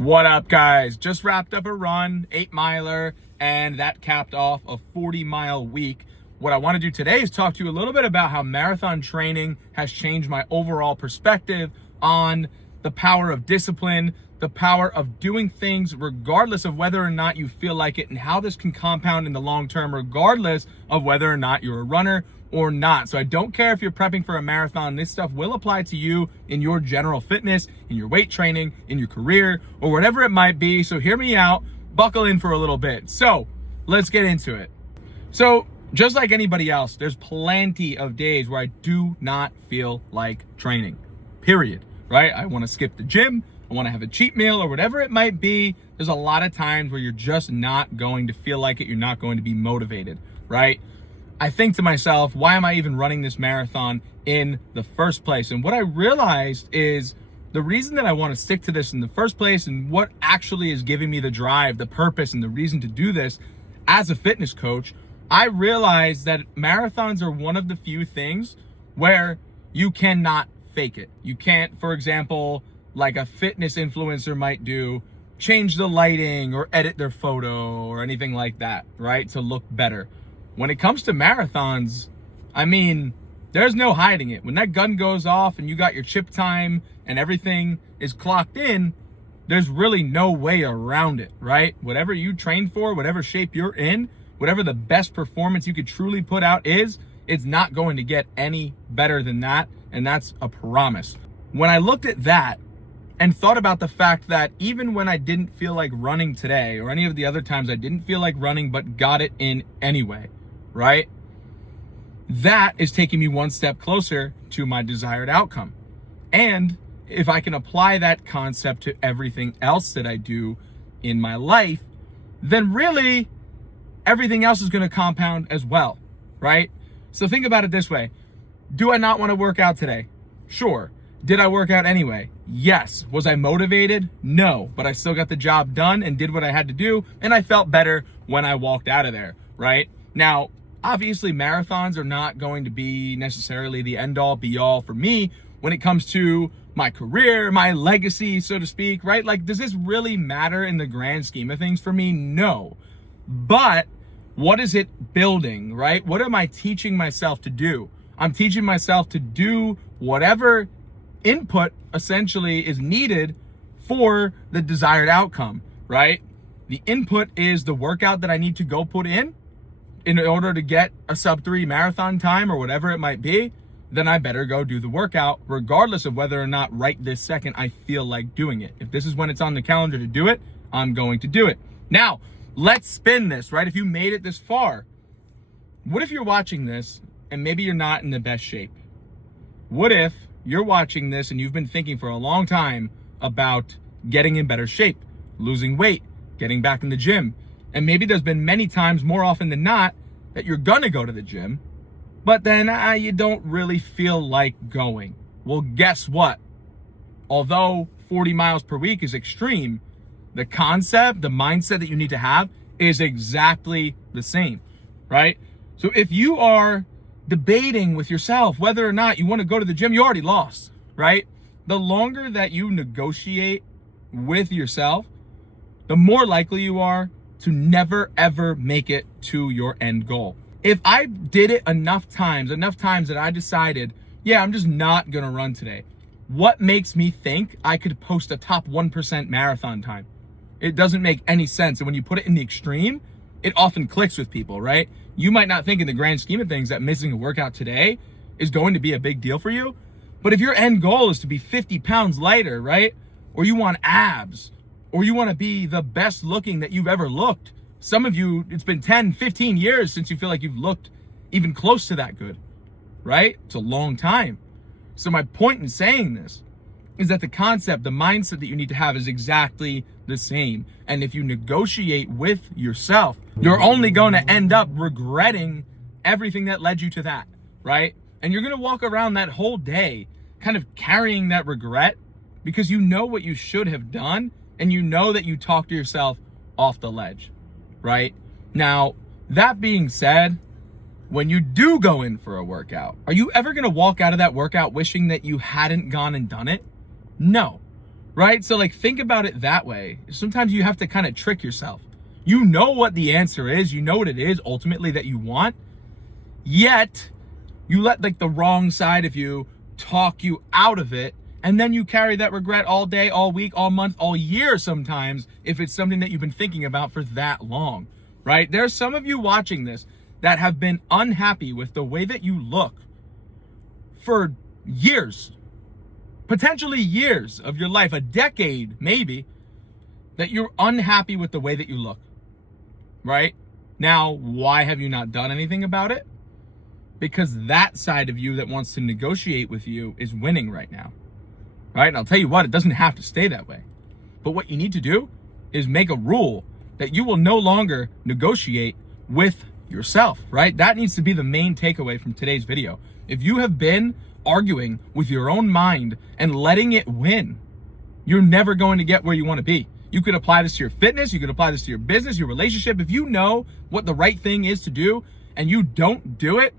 What up, guys? Just wrapped up a run, 8-miler, and that capped off a 40-mile week. What I want to do today is talk to you a little bit about how marathon training has changed my overall perspective on the power of discipline, the power of doing things regardless of whether or not you feel like it, and how this can compound in the long term regardless of whether or not you're a runner or not. So I don't care if you're prepping for a marathon, this stuff will apply to you in your general fitness, in your weight training, in your career, or whatever it might be. So hear me out, buckle in for a little bit. So let's get into it. So just like anybody else, there's plenty of days where I do not feel like training, period, right? I want to skip the gym, I want to have a cheat meal or whatever it might be. There's a lot of times where you're just not going to feel like it. You're not going to be motivated, right? I think to myself, why am I even running this marathon in the first place? And what I realized is the reason that I want to stick to this in the first place, and what actually is giving me the drive, the purpose, and the reason to do this as a fitness coach, I realized that marathons are one of the few things where you cannot fake it. You can't, for example, like a fitness influencer might do, change the lighting or edit their photo or anything like that, right? To look better. When it comes to marathons, I mean, there's no hiding it. When that gun goes off and you got your chip time and everything is clocked in, there's really no way around it, right? Whatever you train for, whatever shape you're in, whatever the best performance you could truly put out is, it's not going to get any better than that. And that's a promise. When I looked at that and thought about the fact that even when I didn't feel like running today or any of the other times I didn't feel like running but got it in anyway, right? That is taking me one step closer to my desired outcome. And if I can apply that concept to everything else that I do in my life, then really everything else is going to compound as well, right? So think about it this way. Do I not want to work out today? Sure. Did I work out anyway? Yes. Was I motivated? No. But I still got the job done and did what I had to do, and I felt better when I walked out of there, right? Now, obviously, marathons are not going to be necessarily the end-all, be-all for me when it comes to my career, my legacy, so to speak, right? Like, does this really matter in the grand scheme of things for me? No. But what is it building, right? What am I teaching myself to do? I'm teaching myself to do whatever input essentially is needed for the desired outcome, right? The input is the workout that I need to go put in order to get a sub-3 marathon time or whatever it might be. Then I better go do the workout regardless of whether or not right this second I feel like doing it. If this is when it's on the calendar to do it, I'm going to do it. Now, let's spin this, right? If you made it this far, what if you're watching this and maybe you're not in the best shape? What if you're watching this and you've been thinking for a long time about getting in better shape, losing weight, getting back in the gym, and maybe there's been many times, more often than not, that you're gonna go to the gym, but then you don't really feel like going. Well, guess what? Although 40 miles per week is extreme, the concept, the mindset that you need to have is exactly the same, right? So if you are debating with yourself whether or not you want to go to the gym, you already lost, right? The longer that you negotiate with yourself, the more likely you are to never ever make it to your end goal. If I did it enough times that I decided, yeah, I'm just not gonna run today, what makes me think I could post a top 1% marathon time? It doesn't make any sense. And when you put it in the extreme, it often clicks with people, right? You might not think in the grand scheme of things that missing a workout today is going to be a big deal for you. But if your end goal is to be 50 pounds lighter, right? Or you want abs, or you want to be the best looking that you've ever looked. Some of you, it's been 10, 15 years since you feel like you've looked even close to that good, right? It's a long time. So my point in saying this is that the concept, the mindset that you need to have is exactly the same. And if you negotiate with yourself, you're only going to end up regretting everything that led you to that, right? And you're going to walk around that whole day kind of carrying that regret because you know what you should have done and you know that you talked to yourself off the ledge, right? Now, that being said, when you do go in for a workout, are you ever going to walk out of that workout wishing that you hadn't gone and done it? No, right? So like, think about it that way. Sometimes you have to kind of trick yourself. You know what the answer is. You know what it is ultimately that you want. Yet you let like the wrong side of you talk you out of it. And then you carry that regret all day, all week, all month, all year sometimes, if it's something that you've been thinking about for that long, right? There's some of you watching this that have been unhappy with the way that you look for years, potentially years of your life, a decade maybe, that you're unhappy with the way that you look, right? Now, why have you not done anything about it? Because that side of you that wants to negotiate with you is winning right now. Right? And I'll tell you what, it doesn't have to stay that way. But what you need to do is make a rule that you will no longer negotiate with yourself, right? That needs to be the main takeaway from today's video. If you have been arguing with your own mind and letting it win, you're never going to get where you want to be. You could apply this to your fitness. You could apply this to your business, your relationship. If you know what the right thing is to do and you don't do it,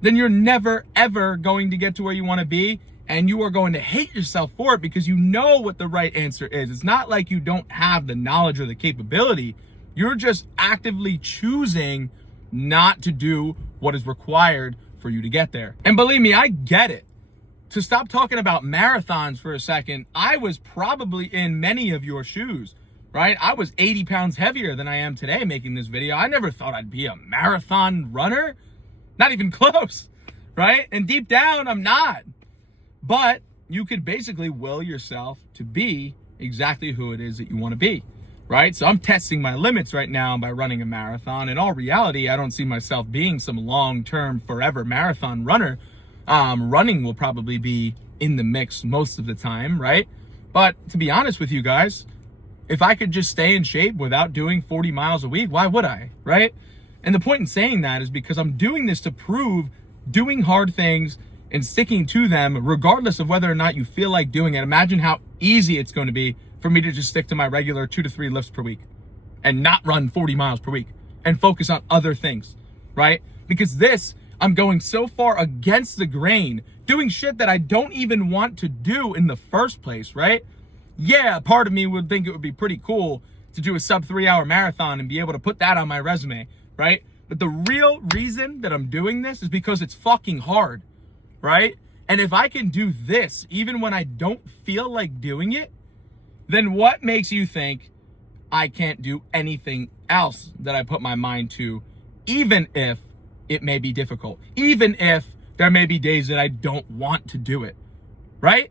then you're never, ever going to get to where you want to be. And you are going to hate yourself for it because you know what the right answer is. It's not like you don't have the knowledge or the capability. You're just actively choosing not to do what is required for you to get there. And believe me, I get it. To stop talking about marathons for a second, I was probably in many of your shoes, right? I was 80 pounds heavier than I am today making this video. I never thought I'd be a marathon runner. Not even close, right? And deep down, I'm not. But you could basically will yourself to be exactly who it is that you want to be, right? So I'm testing my limits right now by running a marathon. In all reality, I don't see myself being some long-term, forever marathon runner. Running will probably be in the mix most of the time, right? But to be honest with you guys, if I could just stay in shape without doing 40 miles a week, why would I, right? And the point in saying that is because I'm doing this to prove doing hard things and sticking to them, regardless of whether or not you feel like doing it. Imagine how easy it's going to be for me to just stick to my regular 2 to 3 lifts per week and not run 40 miles per week and focus on other things, right? Because this, I'm going so far against the grain, doing shit that I don't even want to do in the first place, right? Yeah, part of me would think it would be pretty cool to do a sub 3-hour marathon and be able to put that on my resume, right? But the real reason that I'm doing this is because it's fucking hard. Right? And if I can do this, even when I don't feel like doing it, then what makes you think I can't do anything else that I put my mind to, even if it may be difficult, even if there may be days that I don't want to do it, right?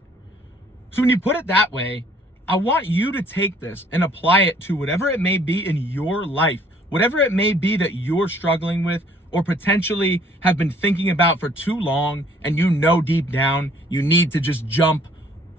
So when you put it that way, I want you to take this and apply it to whatever it may be in your life, whatever it may be that you're struggling with, or potentially have been thinking about for too long, and you know deep down you need to just jump,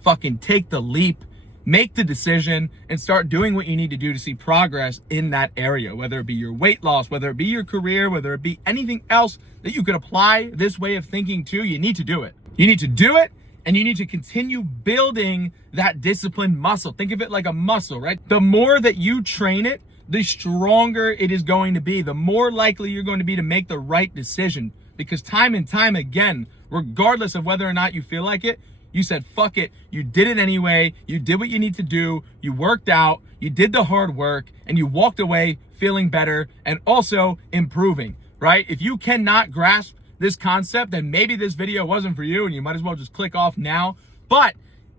fucking take the leap, make the decision, and start doing what you need to do to see progress in that area, whether it be your weight loss, whether it be your career, whether it be anything else that you could apply this way of thinking to. You need to do it. You need to do it, and you need to continue building that discipline muscle. Think of it like a muscle, right? The more that you train it, the stronger it is going to be, the more likely you're going to be to make the right decision. Because time and time again, regardless of whether or not you feel like it, you said, fuck it, you did it anyway, you did what you need to do, you worked out, you did the hard work, and you walked away feeling better and also improving, right? If you cannot grasp this concept, then maybe this video wasn't for you and you might as well just click off now. But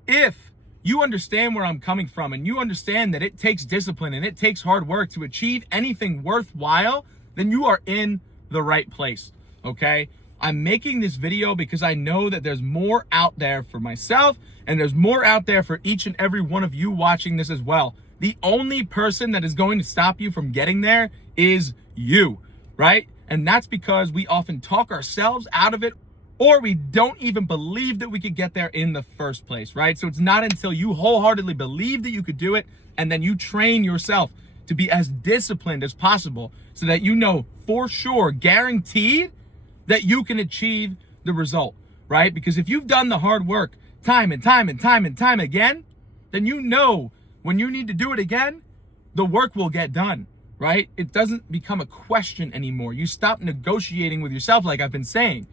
if you understand where I'm coming from and you understand that it takes discipline and it takes hard work to achieve anything worthwhile, then you are in the right place, okay? I'm making this video because I know that there's more out there for myself and there's more out there for each and every one of you watching this as well. The only person that is going to stop you from getting there is you, right? And that's because we often talk ourselves out of it, or we don't even believe that we could get there in the first place, right? So it's not until you wholeheartedly believe that you could do it and then you train yourself to be as disciplined as possible so that you know for sure, guaranteed, that you can achieve the result, right? Because if you've done the hard work time and time and time and time again, then you know when you need to do it again, the work will get done, right? It doesn't become a question anymore. You stop negotiating with yourself, like I've been saying.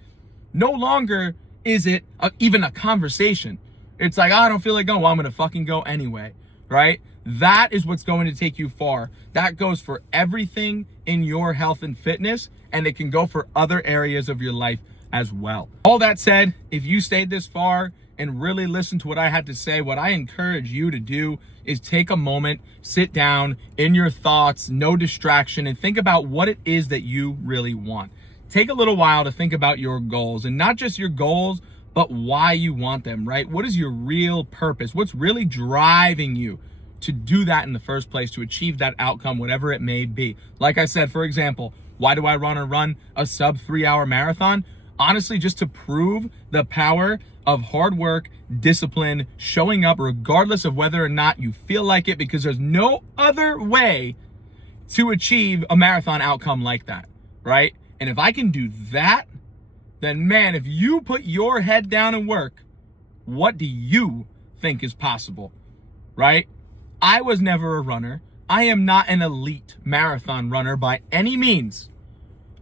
No longer is it even a conversation. It's like, oh, I don't feel like going. Well, I'm going to fucking go anyway, right? That is what's going to take you far. That goes for everything in your health and fitness, and it can go for other areas of your life as well. All that said, if you stayed this far and really listened to what I had to say, what I encourage you to do is take a moment, sit down in your thoughts, no distraction, and think about what it is that you really want. Take a little while to think about your goals, and not just your goals, but why you want them, right? What is your real purpose? What's really driving you to do that in the first place, to achieve that outcome, whatever it may be? Like I said, for example, why do I run a sub 3-hour marathon? Honestly, just to prove the power of hard work, discipline, showing up regardless of whether or not you feel like it, because there's no other way to achieve a marathon outcome like that, right? And if I can do that, then man, if you put your head down and work, what do you think is possible, right? I was never a runner. I am not an elite marathon runner by any means.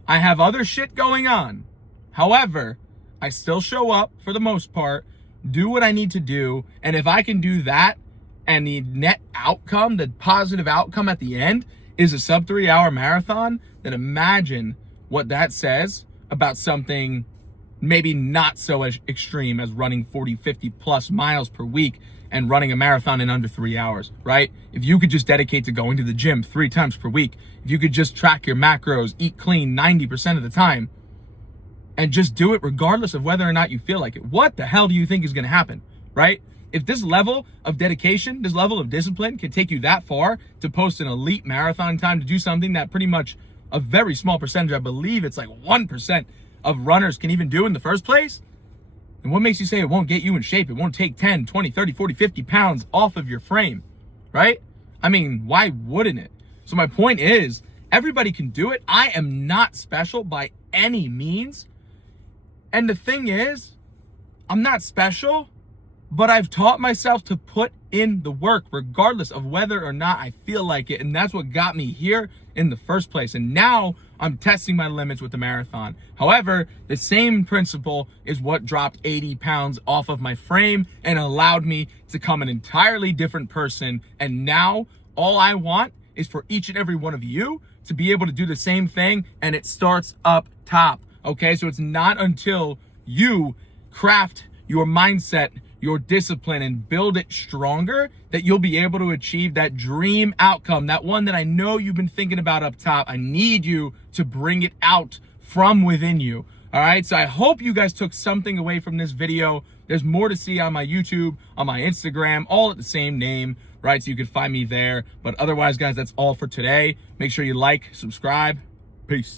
I have other shit going on. However, I still show up for the most part, do what I need to do, and if I can do that and the net outcome, the positive outcome at the end is a sub 3-hour marathon, then imagine what that says about something maybe not so as extreme as running 40, 50 plus miles per week and running a marathon in under 3 hours, right? If you could just dedicate to going to the gym 3 times per week, if you could just track your macros, eat clean 90% of the time, and just do it regardless of whether or not you feel like it, what the hell do you think is gonna happen, right? If this level of dedication, this level of discipline can take you that far to post an elite marathon time, to do something that pretty much a very small percentage, I believe it's like 1% of runners can even do in the first place, and what makes you say it won't get you in shape? It won't take 10, 20, 30, 40, 50 pounds off of your frame, right? I mean, why wouldn't it? So my point is, everybody can do it. I am not special by any means. And the thing is, I'm not special, but I've taught myself to put in the work regardless of whether or not I feel like it. And that's what got me here in the first place. And now I'm testing my limits with the marathon. However, the same principle is what dropped 80 pounds off of my frame and allowed me to become an entirely different person. And now all I want is for each and every one of you to be able to do the same thing. And it starts up top. Okay, so it's not until you craft your mindset, your discipline, and build it stronger that you'll be able to achieve that dream outcome, that one that I know you've been thinking about up top. I need you to bring it out from within you. All right, so I hope you guys took something away from this video. There's more to see on my YouTube, on my Instagram, all at the same name, right? So you can find me there. But otherwise, guys, that's all for today. Make sure you like, subscribe. Peace.